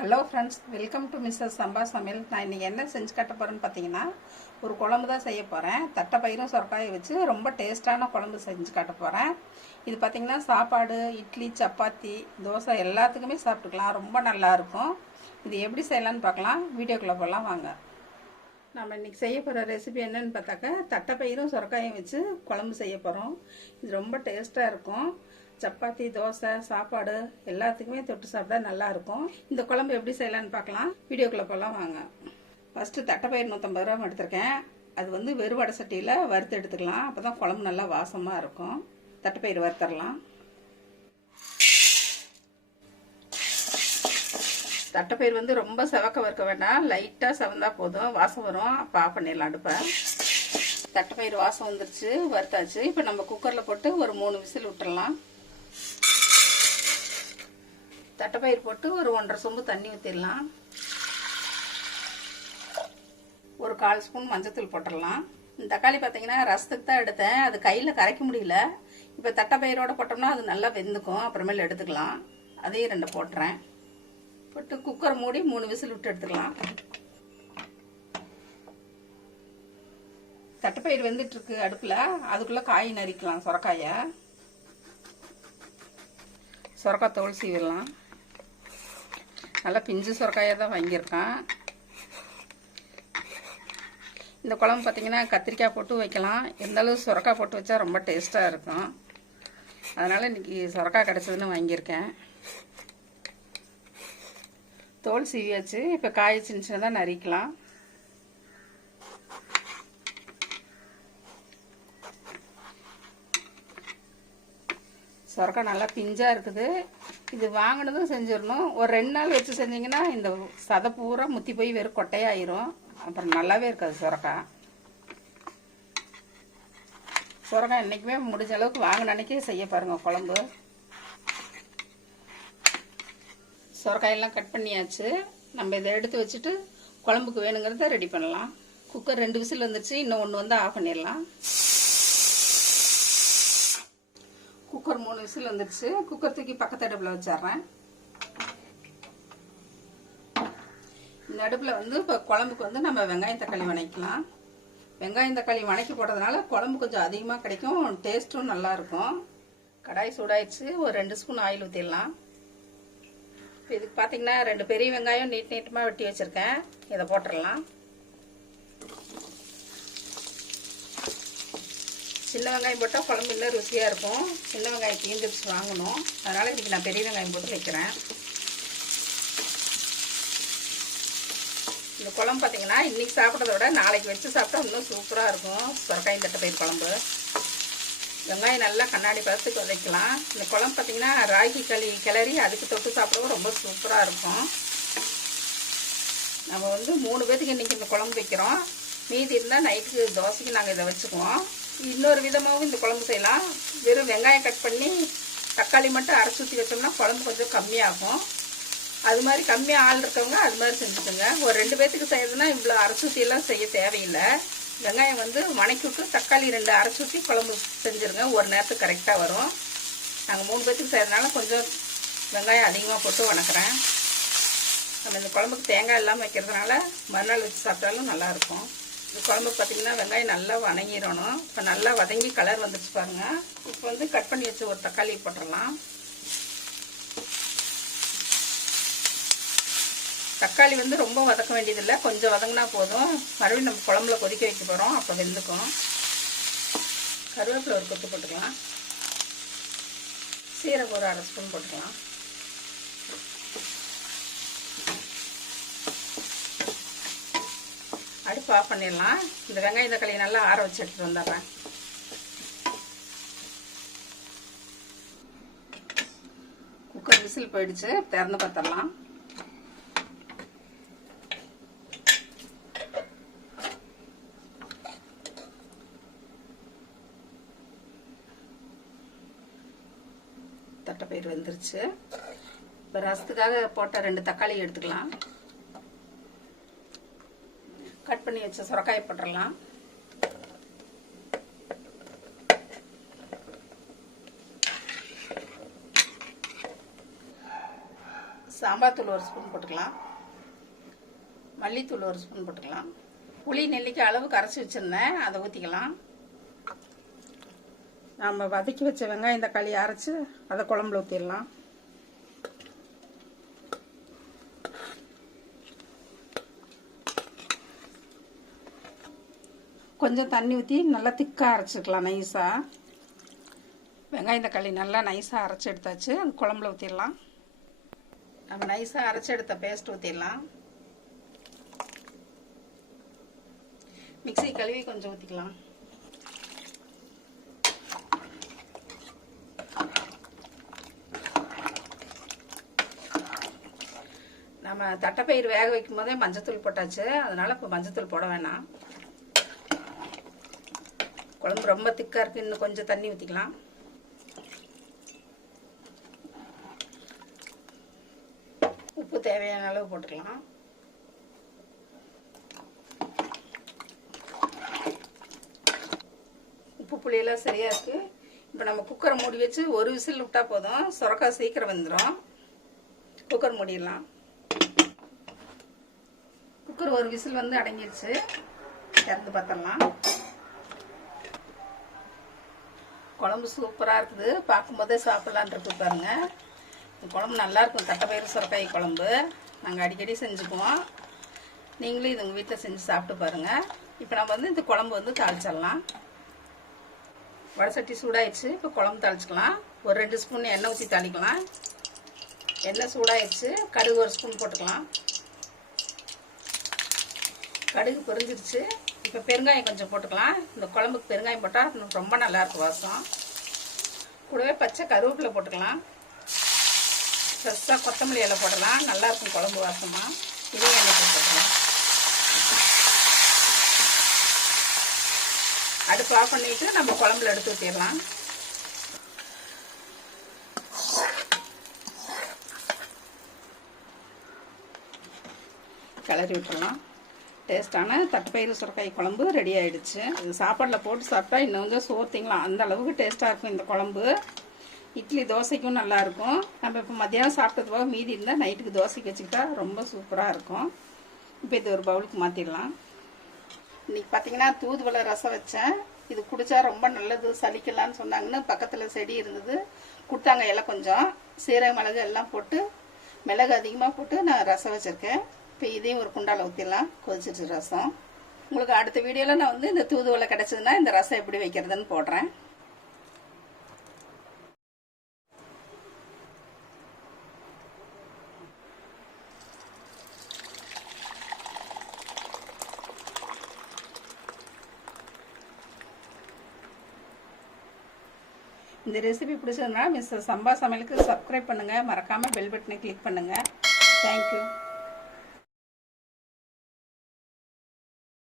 Hello friends, welcome to Mrs Samba சமையல். நான் இன்றைக்கி என்ன செஞ்சு கட்ட போகிறேன்னு பார்த்தீங்கன்னா, ஒரு குழம்பு தான் செய்ய போகிறேன். தட்டைப்பயிரும் சொரக்காயை வச்சு ரொம்ப டேஸ்ட்டான குழம்பு செஞ்சு கட்ட போகிறேன். இது பார்த்திங்கன்னா சாப்பாடு, இட்லி, சப்பாத்தி, தோசை எல்லாத்துக்குமே சாப்பிட்டுக்கலாம். ரொம்ப நல்லாயிருக்கும். இது எப்படி செய்யலான்னு பார்க்கலாம். வீடியோக்குள்ளே போகலாம் வாங்க. நம்ம இன்றைக்கி செய்ய போகிற ரெசிபி என்னென்னு பார்த்தாக்கா, தட்டைப்பயிரும் சொரக்காயும் வச்சு குழம்பு செய்ய போகிறோம். இது ரொம்ப டேஸ்ட்டாக இருக்கும். சப்பாத்தி, தோசை, சாப்பாடு எல்லாத்துக்குமே தொட்டு சாப்பிட்டா நல்லாயிருக்கும். இந்த குழம்பு எப்படி செய்யலான்னு பார்க்கலாம். வீடியோக்குள்ளே போகலாம் வாங்க. ஃபஸ்ட்டு தட்டைப்பயிர் 150 கிராம் எடுத்திருக்கேன். அது வெறும் வடை சட்டியில் வறுத்து எடுத்துக்கலாம். அப்போ தான் குழம்பு நல்லா வாசமாக இருக்கும். தட்டைப்பயிர் வறுத்துடலாம். தட்டைப்பயிர் ரொம்ப செவக்க வறுக்க வேண்டாம், லைட்டாக செவந்தா போதும், வாசம் வரும். அப்போ ஆஃப் பண்ணிடலாம் அடுப்பை. தட்டைப்பயிர் வாசம் வந்துருச்சு, வறுத்தாச்சு. இப்போ நம்ம குக்கரில் போட்டு ஒரு 3 விசில் விட்டுடலாம். தட்டைப்பயிர் போட்டு ஒரு 1.5 சொம்பு தண்ணி ஊற்றிடலாம். ஒரு 1/4 ஸ்பூன் மஞ்சத்தூள் போட்டுடலாம். இந்த தக்காளி பார்த்தீங்கன்னா ரசத்துக்கு தான் எடுத்தேன், அது கையில் கரைக்க முடியல. இப்போ தட்டைப்பயிரோடு போட்டோம்னா அது நல்லா வெந்துக்கும். அப்புறமேல எடுத்துக்கலாம். அதையும் 2 போட்டுறேன். போட்டு குக்கர் மூடி 3 விசில் விட்டு எடுத்துக்கலாம். தட்டைப்பயிர் வெந்துட்டுருக்கு அடுப்பில். அதுக்குள்ளே காய் நறுக்கலாம். சொரக்காயை, சொரக்காய் தோல் சீவிடலாம். நல்லா பிஞ்சு சொரக்காயை தான் வாங்கியிருக்கேன். இந்த குழம்பு பார்த்திங்கன்னா கத்திரிக்காய் போட்டு வைக்கலாம். இருந்தாலும் சொரக்காய் போட்டு வச்சா ரொம்ப டேஸ்ட்டாக இருக்கும். அதனால் இன்றைக்கி சொரக்காய் கிடச்சதுன்னு வாங்கியிருக்கேன். தோல் சீவியாச்சு. இப்போ காய் சின்ன சின்னதாக நறுக்கலாம். சொரக்காய் நல்லா பிஞ்சாக இருக்குது. இது வாங்கினதும் செஞ்சிடணும். ஒரு 2 நாள் வச்சு செஞ்சிங்கன்னா இந்த சதை பூரா முத்தி போய் வெறும் கொட்டையாயிரும். அப்புறம் நல்லாவே இருக்காது சொரக்காய். சொரக்காய் என்றைக்குமே முடிஞ்ச அளவுக்கு வாங்கின அன்றைக்கே செய்ய பாருங்கள் குழம்பு. சொரக்காயெல்லாம் கட் பண்ணியாச்சு. நம்ம இதை எடுத்து வச்சுட்டு குழம்புக்கு வேணுங்கிறத ரெடி பண்ணலாம். குக்கர் 2 விசில் வந்துருச்சு. இன்னும் 1 ஆஃப் பண்ணிடலாம். குக்கர் 3 விசில் வந்துருச்சு. குக்கர் தூக்கி பக்கத்து அடுப்பில் வச்சிட்றேன். இந்த அடுப்பில் இப்போ குழம்புக்கு நம்ம வெங்காயம் தக்காளி வணக்கலாம். வெங்காயம் தக்காளி வணக்கி போடுறதுனால குழம்பு கொஞ்சம் அதிகமாக கிடைக்கும், டேஸ்ட்டும் நல்லாயிருக்கும். கடாய் சூடாயிடுச்சு. ஒரு 2 ஸ்பூன் ஆயில் ஊற்றிடலாம். இப்போ இதுக்கு பார்த்தீங்கன்னா 2 பெரிய வெங்காயம் நீட்டமாக வெட்டி வச்சுருக்கேன். இதை போட்டுடலாம். சின்ன வெங்காயம் போட்டால் குழம்பு இன்னும் ருசியாக இருக்கும். சின்ன வெங்காயம் தீந்துச்சு வாங்கணும். அதனால் இன்றைக்கி நான் பெரிய வெங்காயம் போட்டு வைக்கிறேன். இந்த குழம்பு பார்த்திங்கன்னா இன்றைக்கி சாப்பிட்றத விட நாளைக்கு வச்சு சாப்பிட்டா இன்னும் சூப்பராக இருக்கும். சொரக்காய் தட்டைப்பயிர் குழம்பு. வெங்காயம் நல்லா கண்ணாடி பதத்துக்கு வதக்கலாம். இந்த குழம்பு பார்த்திங்கன்னா ராகி கிளறி அதுக்கு தொட்டு சாப்பிடவும் ரொம்ப சூப்பராக இருக்கும். நம்ம 3 பேத்துக்கு இன்றைக்கி இந்த குழம்பு வைக்கிறோம். மீதி இருந்தால் நைட்டுக்கு தோசைக்கு நாங்கள் இதை வச்சுக்குவோம். இன்னொரு விதமாகவும் இந்த குழம்பு செய்யலாம். வெறும் வெங்காயம் கட் பண்ணி தக்காளி மட்டும் அரைச்சி ஊற்றி வச்சோம்னா குழம்பு கொஞ்சம் கம்மியாகும். அது மாதிரி கம்மியாக ஆள் இருக்கவங்க அது மாதிரி செஞ்சுக்கோங்க. ஒரு 2 பேத்துக்கு செய்யறதுன்னா இவ்வளோ அரைச்சி ஊற்றியெல்லாம் செய்ய தேவையில்லை. வெங்காயம் வணக்கி விட்டு தக்காளி 2 அரைச்சி ஊற்றி குழம்பு செஞ்சுருங்க. ஒரு நேரத்துக்கு கரெக்டாக வரும். நாங்கள் 3 பேத்துக்கு செய்யறதுனால கொஞ்சம் வெங்காயம் அதிகமாக போட்டு வணக்கிறேன். நம்ம இந்த குழம்புக்கு தேங்காய் இல்லாமல் வைக்கிறதுனால மறுநாள் வச்சு சாப்பிட்டாலும் நல்லாயிருக்கும். இந்த குழம்பு பார்த்திங்கன்னா வெங்காயம் நல்லா வதங்கிடணும். இப்போ நல்லா வதங்கி கலர் வந்துச்சு பாருங்கள். இப்போ கட் பண்ணி வச்சு ஒரு தக்காளி போட்டுடலாம். தக்காளி ரொம்ப வதக்க வேண்டியதில்லை, கொஞ்சம் வதங்கினா போதும். மறுபடியும் நம்ம குழம்புல கொதிக்க வைக்க போகிறோம். அப்போ வெந்துக்கும். கருவேப்பிலை ஒரு கொத்து போட்டுக்கலாம். சீரகம் ஒரு 1/2 ஸ்பூன் போட்டுக்கலாம். அடுப்பு ஆஃப் பண்ணிடலாம். இந்த வெங்காயம் தக்காளி நல்லா ஆற வச்சு எடுத்துட்டு வந்துடுறேன். குக்கர் விசில் போயிடுச்சு. திறந்து பார்த்துடலாம். தட்டைப்பயிர் வெந்துருச்சு. இப்போ ரசத்துக்காக போட்ட 2 தக்காளி எடுத்துக்கலாம். கட் பண்ணி வச்ச சொரக்காயை போட்டுடலாம். சாம்பார் தூள் ஒரு ஸ்பூன் போட்டுக்கலாம். மல்லித்தூள் ஒரு ஸ்பூன் போட்டுக்கலாம். புளி நெல்லிக்காய் அளவு கரைச்சி வச்சுருந்தேன், அதை ஊற்றிக்கலாம். நம்ம வதக்கி வச்ச வெங்காயம் தக்காளி அரைச்சி அதை குழம்புல ஊற்றிடலாம். கொஞ்சம் தண்ணி ஊற்றி நல்லா திக்காக அரைச்சிக்கலாம். நைஸாக வெங்காயம் தக்காளி நல்லா நைஸாக அரைச்சி எடுத்தாச்சு, அது குழம்புல ஊற்றிடலாம். நம்ம நைஸாக அரைச்சி எடுத்த பேஸ்ட் ஊற்றிடலாம். மிக்ஸி கழுவி கொஞ்சம் ஊற்றிக்கலாம். நம்ம தட்டைப்பயிறு வேக வைக்கும் போதே மஞ்சத்தூள் போட்டாச்சு, அதனால இப்போ மஞ்சத்தூள் போட வேணாம். குழம்பு ரொம்ப திக்காக இருக்குது, இன்னும் கொஞ்சம் தண்ணி ஊற்றிக்கலாம். உப்பு தேவையான அளவு போட்டுக்கலாம். உப்பு புளியெல்லாம் சரியாக இருக்குது. இப்போ நம்ம குக்கரை மூடி வச்சு ஒரு விசில் விட்டால் போதும், சுரக்காய் சீக்கிரம் வந்துடும். குக்கர் மூடிடலாம். குக்கர் ஒரு விசில் வந்து அடங்கிடுச்சு, திறந்து பார்த்துடலாம். குழம்பு சூப்பராக இருக்குது, பார்க்கும்போதே சாப்பிட்லான் இருக்கு பாருங்க. இந்த குழம்பு நல்லாயிருக்கும். தட்டைப்பயிறு சுரக்காய் குழம்பு நாங்கள் அடிக்கடி செஞ்சுக்குவோம். நீங்களும் இது உங்கள் வீட்டில் செஞ்சு சாப்பிட்டு பாருங்கள். இப்போ நம்ம வந்து இந்த குழம்பு வந்து தாளிச்சிடலாம். வடை சட்டி சூடாயிடுச்சு, இப்போ குழம்பு தாளிச்சிக்கலாம். ஒரு 2 ஸ்பூன் எண்ணெய் ஊற்றி தாளிக்கலாம். எண்ணெய் சூடாயிடுச்சு, கடுகு ஒரு ஸ்பூன் போட்டுக்கலாம். கடுகு பொரிஞ்சிருச்சு. இப்போ பெருங்காயம் கொஞ்சம் போட்டுக்கலாம். இந்த குழம்புக்கு பெருங்காயம் போட்டால் ரொம்ப நல்லாயிருக்கும் வாசம். கூடவே பச்சை கருவேப்பிலை போட்டுக்கலாம். ஃப்ரெஷ்ஷாக கொத்தமல்லி இலை போடலாம், நல்லாயிருக்கும் குழம்பு வாசமாக. இதையும் எண்ணெய் போட்டுக்கலாம். அடுப்பு ஆஃப் பண்ணிவிட்டு நம்ம குழம்புல எடுத்து ஊற்றிடலாம். கிளறி விட்டுடலாம். டேஸ்டான தட்டைப்பயிறு சுரக்காய் குழம்பு ரெடி ஆகிடுச்சு. இது சாப்பாட்டில் போட்டு சாப்பிட்டா இன்னும் கொஞ்சம் சோர்த்திங்களாம், அந்த அளவுக்கு டேஸ்ட்டாக இருக்கும் இந்த குழம்பு. இட்லி தோசைக்கும் நல்லாயிருக்கும். நம்ம இப்போ மத்தியானம் சாப்பிட்டது போக மீதி இருந்தால் நைட்டுக்கு தோசைக்கு வச்சுக்கிட்டா ரொம்ப சூப்பராக இருக்கும். இப்போ இது ஒரு பவுலுக்கு மாற்றிடலாம். இன்றைக்கி பார்த்தீங்கன்னா தூதுவளை ரசம் வச்சேன். இது குடித்தா ரொம்ப நல்லது, சளிக்கலான்னு சொன்னாங்கன்னு பக்கத்தில் செடி இருந்தது, கொடுத்தாங்க. எல்லாம் கொஞ்சம் சீரக மிளகு எல்லாம் போட்டு, மிளகு அதிகமாக போட்டு நான் ரசம் வச்சுருக்கேன். இப்போ இதையும் ஒரு குண்டால ஊற்றிடலாம். கொதிச்சிட்டு ரசம். உங்களுக்கு அடுத்த வீடியோவில் நான் வந்து இந்த தூதுவளை கிடச்சதுன்னா இந்த ரசம் எப்படி வைக்கிறதுன்னு போடுறேன். இந்த ரெசிபி பிடிச்சதுன்னா மிஸ்டர் சம்பா சமையலுக்கு சப்ஸ்கிரைப் பண்ணுங்கள். மறக்காமல் பெல் பட்டனை கிளிக் பண்ணுங்கள். தேங்க்யூ.